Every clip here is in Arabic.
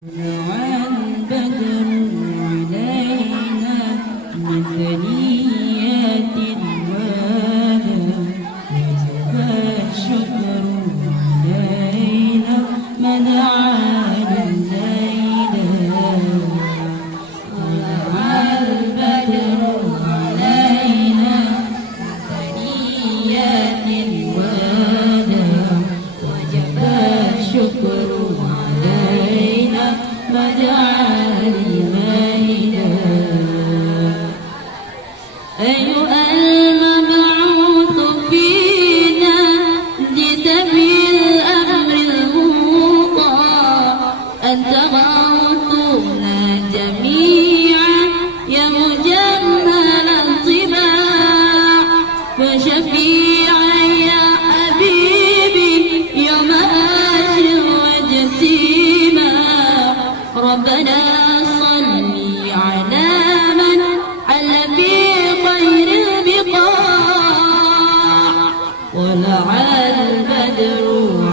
طلع البدر علينا من ثنيات الوداع وجب الشكر علينا من عاد الليلا. طلع البدر علينا من ثنيات الوداع وجب الشكر علينا مجعل الميدا. أيها المبعوث فينا جئت بالأمر المطاع، أنت غوثنا جميعا يا مجمل الطباع، فشفيعا يا حبيبي يوم آخر واجتماع. ربنا صل على من حل في خير البقاع، طلع البدر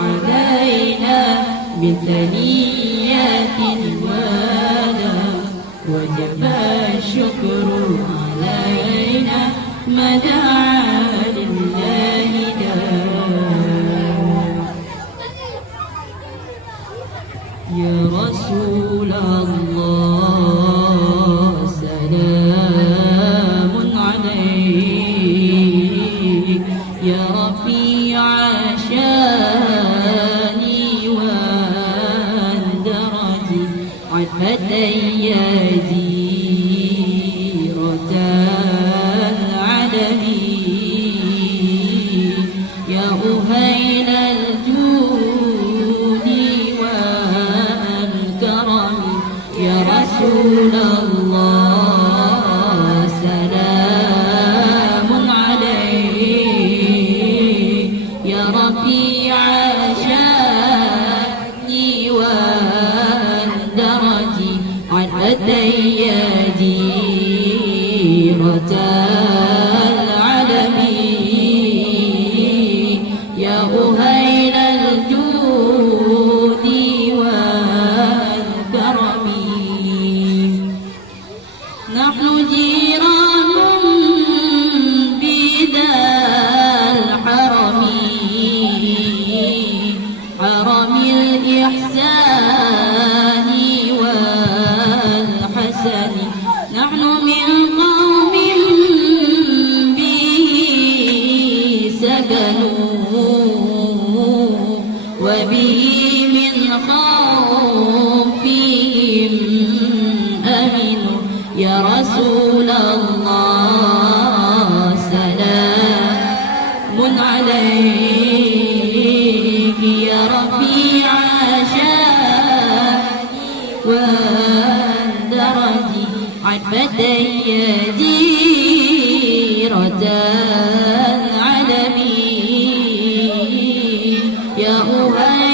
علينا من ثنيات الوداع وجب الشكر علينا مدعا لله يا رسول الله سلام عليك، يا رفيع شاني والدرج عفتي زيرة العدم، يا أهيل الجود يا رسول الله سلام عليك، يا رفيع شأني والدرج عفتي جيرة العلم، يا أهيل الجود والكرم. نحن جيران بذا الحرم، حرم الإحسان والحسن. نحن من قوم به سكنوا وبه من خوفهم أمنوا. يا رسول الله سلام عليك، يا رفيع شاني والدرج عفتي جيرة العلم، يا أهيل